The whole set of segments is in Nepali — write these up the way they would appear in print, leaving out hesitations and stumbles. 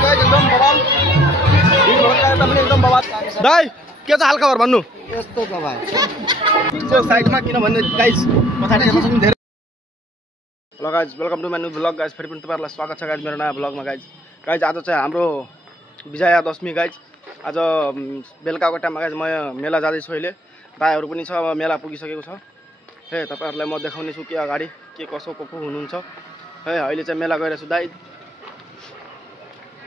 एकदम बवाल एकदम बवाल दाइ के छ हालखबर भन्नु यस्तो छ भाइ त्यो साइडमा किन भन्ने गाइस पछाडी हेर्न सक्नु धेरै hello guys welcome to my new blog guys फेरि पनि तपाईहरुलाई स्वागत छ गाइस मेरो नयाँ ब्लगमा गाइस आज चाहिँ हाम्रो विजया दशमी गाइस आज बेलुकाको टाइममा गाइस म मेला जाँदै छु अहिले दाइहरु पनि छ मेला पुगिसकेको छ हे तपाईहरुलाई म देखाउने छु कि अगाडि के कसो को हुनुहुन्छ है अहिले चाहिँ मेला गइरहेछु दाइ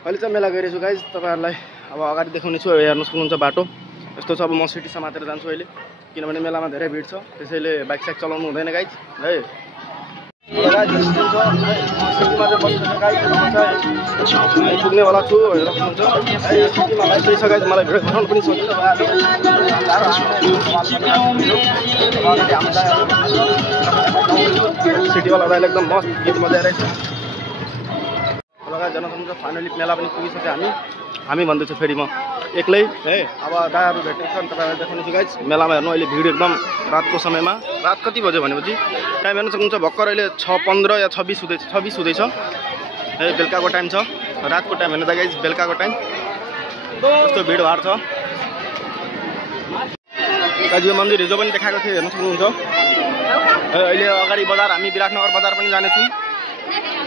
अहिले चाहिँ मेला गइरहेछु गाइस तपाईहरुलाई अब अगाडि देखाउने छु हेर्न सक्नुहुन्छ बाटो यस्तो छ अब म सिटी समातेर जान्छु अहिले किनभने मेलामा धेरै भिड छ त्यसैले बाइक साइक चलाउनु हुँदैन गाइस है पुग्ने वाला छु मलाई भिडियो बनाउनु पनि सिटीवाला दाइले एकदम मस्त गीत मजा आइरहेछ जनसङ्ख्या फाइनली मेला पनि पुगिसक्यो हामी भन्दैछु फेरि म एक्लै है अब दाइहरू भेटेको छ नि तपाईँलाई देखाउनु छु गाइस मेलामा हेर्नु अहिले भिड एकदम रातको समयमा रात कति बज्यो भनेपछि टाइम हेर्न सक्नुहुन्छ भर्खर अहिले 6:15 या 26 हुँदैछ है बेलुकाको टाइम छ रातको टाइम हेर्नु त गाइस बेलुकाको टाइम यस्तो भिडभाड छ गाइस यो मन्दिर हिजो पनि देखाएको थियो हेर्न सक्नुहुन्छ अहिले अगाडि बजार हामी विराटनगर बजार पनि जानेछौँ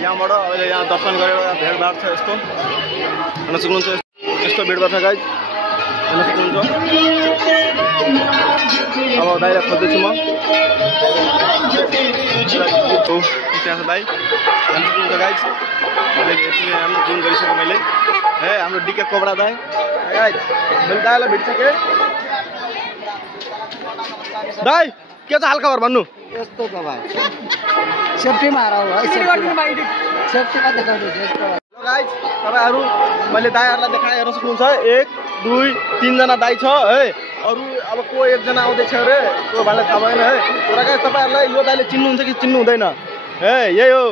यहाँबाट अहिले यहाँ दर्शन गरेर भिडभाड छ यस्तो हेर्न सक्नुहुन्छ यस्तो भिडभाड छ गाइस हेर्न सक्नुहुन्छ अब दाइलाई खोज्दैछु म त्यहाँ छ दाइ हेर्न सक्नुहुन्छ गाइस मैले जुन गरिसकेँ मैले है हाम्रो डिके कोब्रा दाइ गाइस मैले दाइलाई भेटिसकेँ दाइ के छ हालखबर भन्नु यस्तो छ भाइ सेफ्टीमा हराउ है सेफ्टीमा देखाउँछु यस्तो गाइस तपाईहरु मैले दाइहरुलाई देखाए हेर्न सक्नुहुन्छ 1 2 3 जना दाइ छ है अरु अब को एक जना आउँदै छ रे को भाइलाई थाहा भएन है तर गाइस तपाईहरुलाई यो दाइले चिन्नुहुन्छ कि चिन्नु हुँदैन है यही हो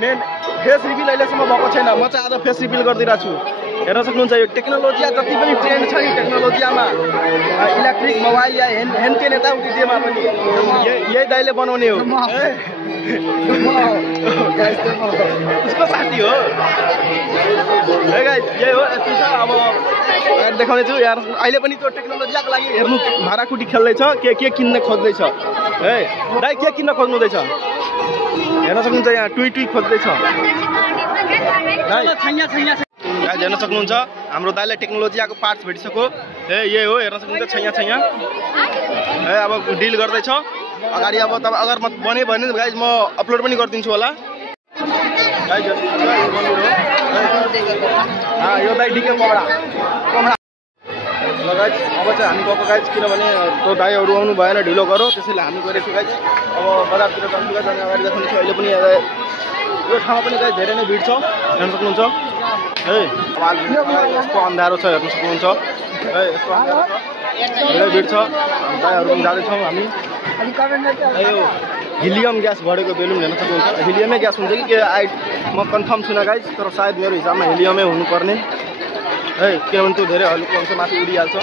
मेन फेस रिभिल अहिलेसम्म भएको छैन म चाहिँ आज फेस रिभिल गरिदिरहेको छु हेर्न सक्नुहुन्छ यो टेक्नोलोजी जति पनि ट्रेन्ड छ नि टेक्नोलोजीमा इलेक्ट्रिक मोबाइल या हेन्टेन यताउति जेमा पनि यही दाइले बनाउने हो उसको साथी हो है गाइस यही हो यति छ अब देखाउने छु यार अहिले पनि त्यो टेक्नोलोजीको लागि हेर्नु भाडाकुटी खेल्दैछ के किन्न खोज्दैछ है दाइ के किन्न खोज्नुहुँदैछ हेर्न सक्नुहुन्छ यहाँ टुई खोज्दैछ गाइस हेर्न सक्नुहुन्छ हाम्रो दाइले टेक्नोलोजीको पार्ट्स भेटिसक्यो ए यही हो हेर्न सक्नुहुन्छ छैया है अब डिल गर्दैछ अगाडि अब तपाईँ अगर म बने भने गाइस म अपलोड पनि गरिदिन्छु होला गाइस यो दाइ डिके कोब्रा ल गाइस अब चाहिँ हामी गएको गाइस किनभने त्यो दाइहरू आउनु भएन ढिलो गरौँ त्यसैले हामी गरेको गाइस अब बजारतिर जान्छु गाइस अनि अगाडि देखाउने छु अहिले पनि यो ठाउँमा पनि गाइस धेरै नै भिड छ हेर्न सक्नुहुन्छ है यस्तो अन्धारो छ हेर्न सक्नुहुन्छ है यस्तो अन्धारो छ धेरै भिड छ दाइहरू पनि जाँदैछौँ हामी यो हिलियम ग्यास भरेको बेलुन हेर्न सक्नुहुन्छ हिलियमै ग्यास हुन्छ कि म कन्फर्म छुइनँ गाइस तर सायद मेरो हिसाबमा हिलियमै हुनुपर्ने है किनभने त्यो धेरै हल्को हुन्छ माथि उडिहाल्छ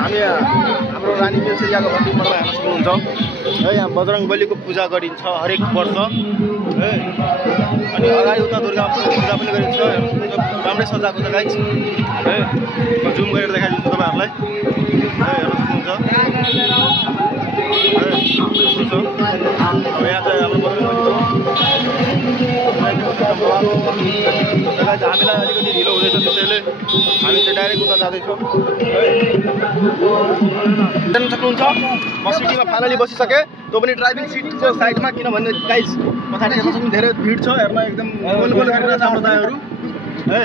हामी हाम्रो रानी मिर्सियाको मन्दिरमा हेर्न सक्नुहुन्छ है यहाँ बजरङ बलीको पूजा गरिन्छ हरेक वर्ष है अनि अगाडि उता दुर्गा पूजा पनि गरिन्छ राम्रै सजाएको छ गाइस है म जुम गरेर देखाइदिन्छु तपाईँहरूलाई है हेर्न सक्नुहुन्छ अब यहाँ चाहिँ हाम्रो बजरङ बली हामीलाई अलिकति ढिलो हुँदैछ त्यसैले हामी चाहिँ डाइरेक्ट उता जाँदैछौँ हेर्न सक्नुहुन्छ म सिटीमा फाइनली बसिसकेँ त्यो पनि ड्राइभिङ सिट छ साइडमा किनभने गाइस पछाडि हेर्न सक्नु धेरै भिड छ हेर्न एकदम गोल गरिरहेछ हाम्रो दाइहरू है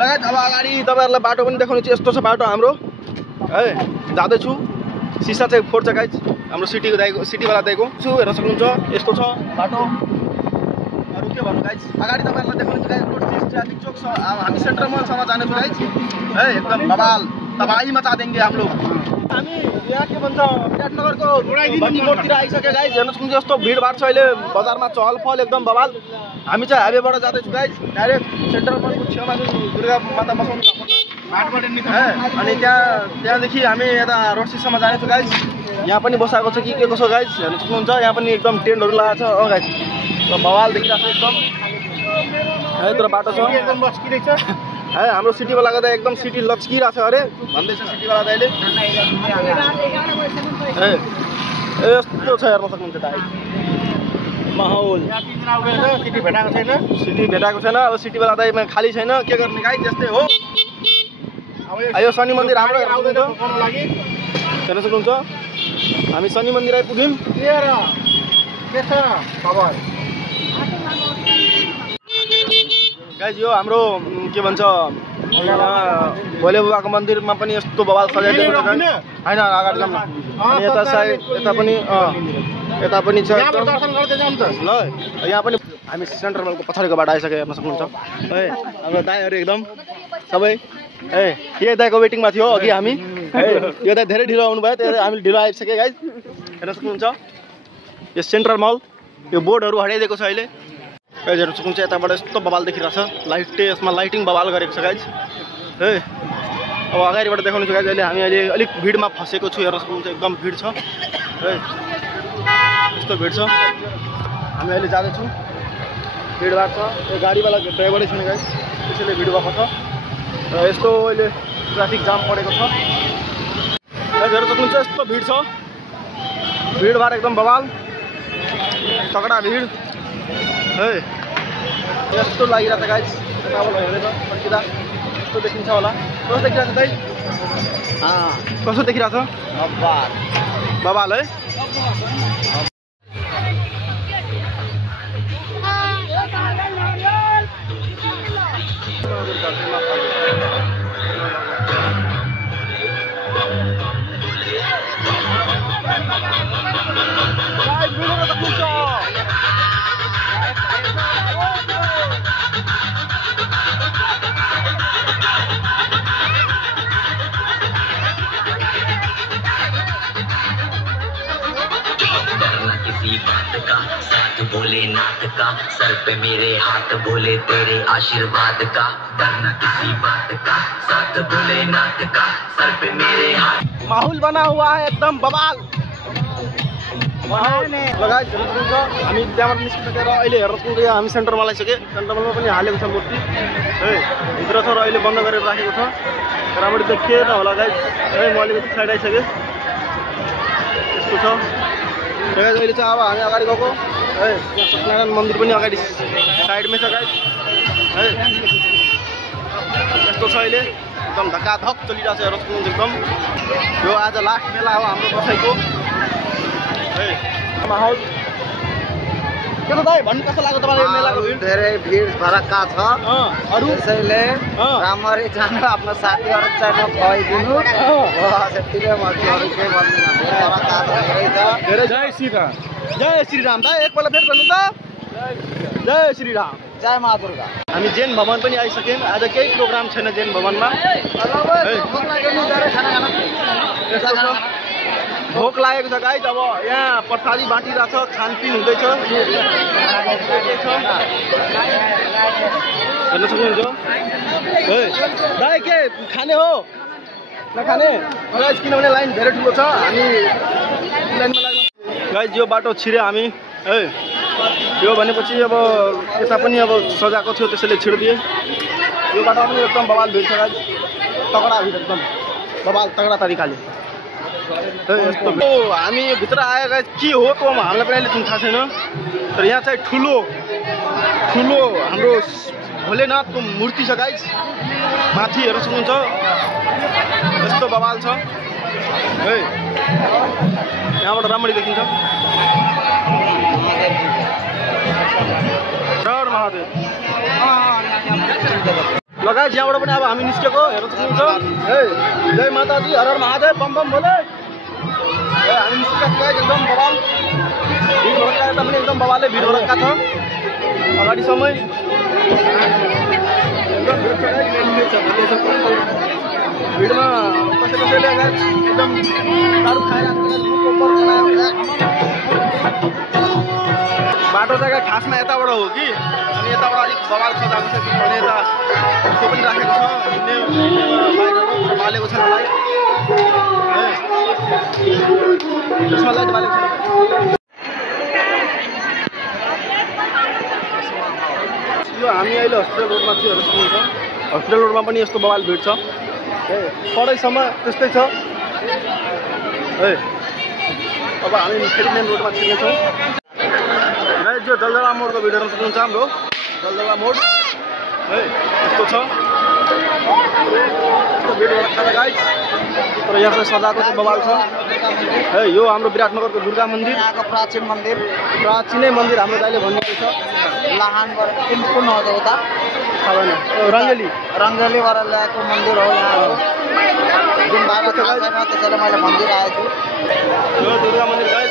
लगायत अब अगाडि तपाईँहरूलाई बाटो पनि देखाउने छु यस्तो छ बाटो हाम्रो है जाँदैछु सिसा चाहिँ फोड्छ गाइस हाम्रो सिटीवाला दाइको छु हेर्न सक्नुहुन्छ यस्तो छ बाटो अरू के भन्नु गाइस अगाडि तपाईँहरूलाई देखाउने छु गाइस ट्राफिक चोक छ हामी सेन्टर मलसम्म जानेछौँ गाइस है एकदम बवाल तबाही मचा देंगे हम लोग हामी यहाँ के भन्छ विराटनगरको भट्टी मोडतिर आइसक्यो गाइस हेर्न सक्नुहुन्छ यस्तो भिडभाड छ अहिले बजारमा चहलपहल एकदम बवाल हामी चाहिँ हाइवेबाट जाँदैछौँ गाइस डाइरेक्ट सेन्ट्रल मलको छेउमा दुर्गा माता बसाउनु भएको छ अनि त्यहाँदेखि हामी यता रोडसीसम्म जानेछौँ गाइज। यहाँ पनि बसाएको छ कि के कसो गाइज हेर्न सक्नुहुन्छ। यहाँ पनि एकदम टेन्टहरू लगाएको छ गाइज, बवाल देखिरहेको छ एकदम। यत्रो बाटो छ एकदम लस्किरहेको छ। हाम्रो सिटीवालाको त एकदम सिटी लस्किरहेको छ अरे भन्दैछ सिटीवाला दाइले। यस्तो छ हेर्न सक्नुहुन्छ दाइ माहौल। सिटी भेटाएको छैन। अब सिटीवाला दाइ खाली छैन, के गर्ने गाइज, त्यस्तै हो। यो शनि मन्दिर हाम्रो हेर्न सक्नुहुन्छ। हामी शनि मन्दिर आइपुग्यौँ। गाइज यो हाम्रो के भन्छ भोले बाबाको मन्दिरमा पनि यस्तो बवाल सजाइदिएको छ होइन। अगाडि जाऊँ न। अनि यता साइड यता पनि छ ल। यहाँ पनि हामी सेन्ट्रल मलको पछाडिको बाटो आइसक्यो हेर्न सक्नुहुन्छ। हाम्रो दाइहरू एकदम सबै के दाइको वेटिङमा थियो अघि हामी। यो दाइ धेरै ढिलो आउनुभयो, त्यही हामी ढिलो आइसक्यो गाइज हेर्न सक्नुहुन्छ। यो सेन्ट्रल मल यो बोर्डहरू हटाइदिएको छ अहिले गाइज हेर्न सक्नुहुन्छ। यताबाट यस्तो बवाल देखिरहेको छ, यसमा लाइटिङ बवाल गरेको छ गाइज। अब अगाडिबाट देखाउनु छ गाइज। अहिले अलिक भिडमा फसेको छु हेर्न सक्नुहुन्छ। एकदम भिड छ यस्तो भिड छ। हामी अहिले जाँदैछौँ, भिडभाड छ। यो गाडीवाला ड्राइभरै छैन गाइज, त्यसैले भिड भएको छ। र यस्तो अहिले ट्राफिक जाम परेको छ गाइज हेर्न सक्नुहुन्छ। यस्तो भिड छ, भिडभाड एकदम बवाल तगडा भिड। यस्तो लागिरहेको छ गाइज। यताबाट हेरेर फर्किँदा यस्तो देखिन्छ होला। कस्तो देखिरहेको छ दाइ? कस्तो देखिरहेको छ? बवाल है। साथ भोलेनाथ का सर पे मेरे हाथ भोले तेरे आशीर्वाद का। डरना किसी बात का साथ भोलेनाथ का सर पे मेरे हाथ। माहौल बना हुआ है एकदम बवाल। लगायत हामी त्यहाँबाट निस्किसकेर अहिले हेर्न सक्नुहुन्छ। हामी सेन्टरमा आइसक्यो। सेन्टरमा पनि हालेको छ मूर्ति भित्र छ र अहिले बन्द गरेर राखेको छ। राम्ररी देखिएन होला गाइज। म अलिकति साइड आइसकेँ। यस्तो छ अहिले चाहिँ। अब हामी अगाडि गएको सत्यनारायण मन्दिर पनि अगाडि साइडमै छ गाइज। यस्तो छ अहिले एकदम धक्काधक चलिरहेको छ हेर्न सक्नुहुन्छ एकदम। यो आज लास्ट मेला हो हाम्रो दसैँको। माहौल के त दाइ भन्नु कस्तो लाग्यो तपाईँलाई मेलाको भिड? धेरै भिड भरक्का छ। अरू त्यसैले राम्ररी जानु, आफ्नो साथीहरू चाहिँ खुवाइदिनु। त्यतिकै म अरू केही भन्दिनँ। भरक्का छ धेरै। जय श्रीराम। जय श्रीराम दाइ एकपल्ट फेरि भन्नु त। जय श्रीराम। जय मा दुर्गा। हामी जैन भवन पनि आइसक्यौँ। आज केही प्रोग्राम छैन जैन भवनमा। भोक लागेको छ गाइज। अब यहाँ प्रसादी बाँटिरहेछ, खानपिन हुँदैछ। हेर्न सक्नुहुन्छ। दाइ के खाने हो नखाने गाइज? किनभने लाइन धेरै ठुलो छ, हामी लाइनमा लाग्नु गाइज। यो बाटो छिर्यो हामी है। यो भनेपछि अब यता पनि अब सजाएको थियो, त्यसैले छिर्दिए। यो बाटो पनि एकदम बवाल भिड छ गाइज। तगडा भिड एकदम बवाल तगडा तरिकाले। यस्तो हामी भित्र आएर के हो त हामीलाई पनि अहिले थाहा छैन। तर यहाँ चाहिँ ठुलो हाम्रो भोलेनाथको मूर्ति छ गाइज। माथि हेर्न सक्नुहुन्छ। यस्तो बवाल छ है। यहाँबाट राम्ररी देखिन्छ। हर महादेव। लगायत यहाँबाट पनि अब हामी निस्केको हेर्न सक्नुहुन्छ। जय माताजी, हर हर महादेव, बम बम भोले। हामी निस्केको एकदम बवाल भिड भरक्का। यता पनि एकदम बवालै भिड भरक्का छ अगाडिसम्मै। भिडमा कसैले एकदम दारू बाटो जग्गा खासमा यताबाट हो कि। अनि यताबाट अलिक बवाल सजाएको छ किनभने यता त्यो पनि राखेको छ। त्यसमा लाइट बालेको छ यो हामी अहिले हस्पिटल रोडमा चाहिँ हेर्न सक्नुहुन्छ हस्पिटल रोडमा पनि यस्तो बवाल भिड छ पढाइसम्म त्यस्तै छ है अब हामी फेरि मेन रोडमा छिर्नेछौँ गाइस जो दलदला मोडको भिड हेर्न सक्नुहुन्छ हाम्रो दलदला मोड है यस्तो छ गाइस तर यहाँ चाहिँ सजाको चाहिँ बवाल छ है यो हाम्रो विराटनगरको दुर्गा मन्दिर यहाँको प्राचीन मन्दिर प्राचीनै मन्दिर हाम्रो दाइले भन्ने छ लाहानबाट कुन हो त उता थाहा भएन रङ्गेलीबाट ल्याएको मन्दिर हो यहाँ जुन बाबा थाहा छैन त्यसैले मैले मन्दिर आएको छु यो दुर्गा मन्दिर गाइस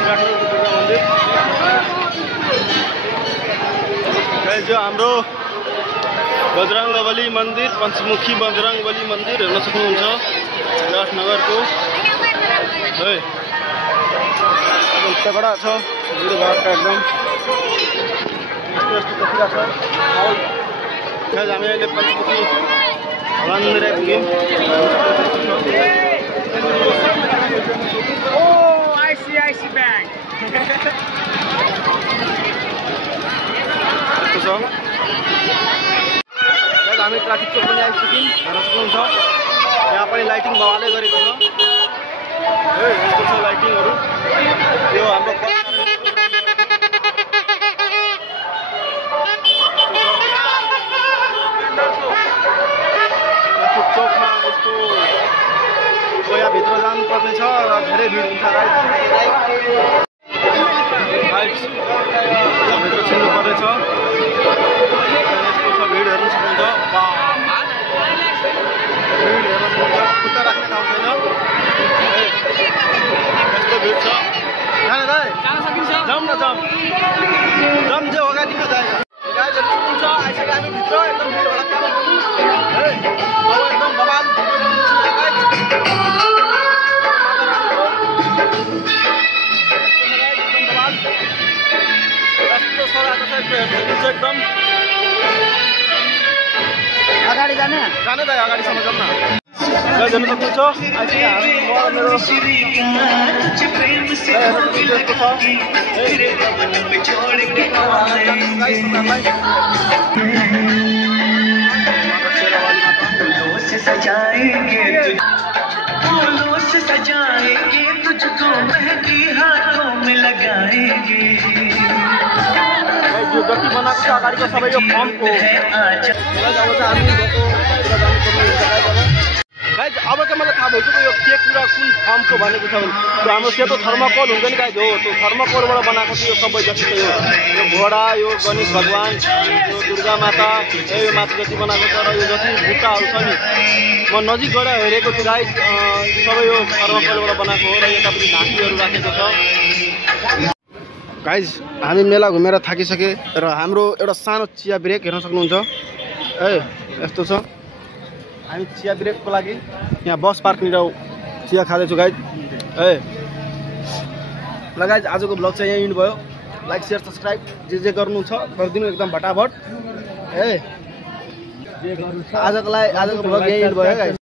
विराटनगरको दुर्गा मन्दिर गाइस जो हाम्रो बजरङ्गबली मन्दिर पञ्चमुखी बजरङ्गबली मन्दिर हेर्न सक्नुहुन्छ विराटनगरको है एकदम तगडा छ भिडभाडका एकदम यस्तो देखिरहेको छ गाइस हामी अहिले पञ्चमुखी मन्दिर आइपुग्यौँ ICICI Bank. यस्तो छ हामी ट्राफिक चोक पनि आइसक्यौँ हेर्न सक्नुहुन्छ यहाँ पनि लाइटिङ बवालै गरेको छ है यस्तो छ लाइटिङहरू यो हाम्रो ट्राफिक चोकमा यस्तो यहाँभित्र जानुपर्ने छ र धेरै भिड हुन्छ भित्र छिर्नु पर्नेछ यस्तो छ भिड हेर्नु सक्नुहुन्छ भिड हेर्न सक्नुहुन्छ खुट्टा राख्ने ठाउँ छैन यस्तो भिड छ जान दाइ जाउँ न जाउँ जे अगाडिमा जाएगा गाइजहरू सक्नुहुन्छ आइसक्यो हामी भित्र एकदम भिड भडक्का है अब एकदम बवाल एकदम अगाडि जाने जाने दाइ अगाडिसम्म जाउँ न हेर्नु सक्नुहुन्छ आइसक्यो हामी म मेरो सजाएंगे तुझको मेहंदी हाथों में लगाएंगे यो जति बनाएको छ अगाडिको सबै यो फर्मको गाइज अब चाहिँ मलाई थाहा भइसक्यो यो के कुरा कुन फर्मको भनेको छ भने त्यो हाम्रो सेतो थर्माकोल हुन्छ नि गाइज हो त्यो थर्माकोलबाट बनाएको छ यो सबै जति छ यो घोडा यो गणेश भगवान् यो दुर्गा माता यो माथि जति बनाएको छ र यो जति बुट्टाहरू छ नि म नजिक गएर हेरेको छु गाइज सबै यो थर्माकोलबाट बनाएको हो र यतापट्टि ढाँकीहरू राखेको छ गाइज हामी मेला घुमेर थाकिसके र हाम्रो एउटा सानो चिया ब्रेक हेर्न सक्नुहुन्छ ए यस्तो छ हामी चिया ब्रेकको लागि यहाँ बस पार्कनिर चिया खाँदैछु गाइज ए ल गाइज आजको ब्लग चाहिँ यहीँ इन्ड भयो लाइक सेयर सब्सक्राइब जे गर्नु छ गरिदिनु एकदम भटाभट ए आजको ब्लग यहीँ इन्ड भयो गाइज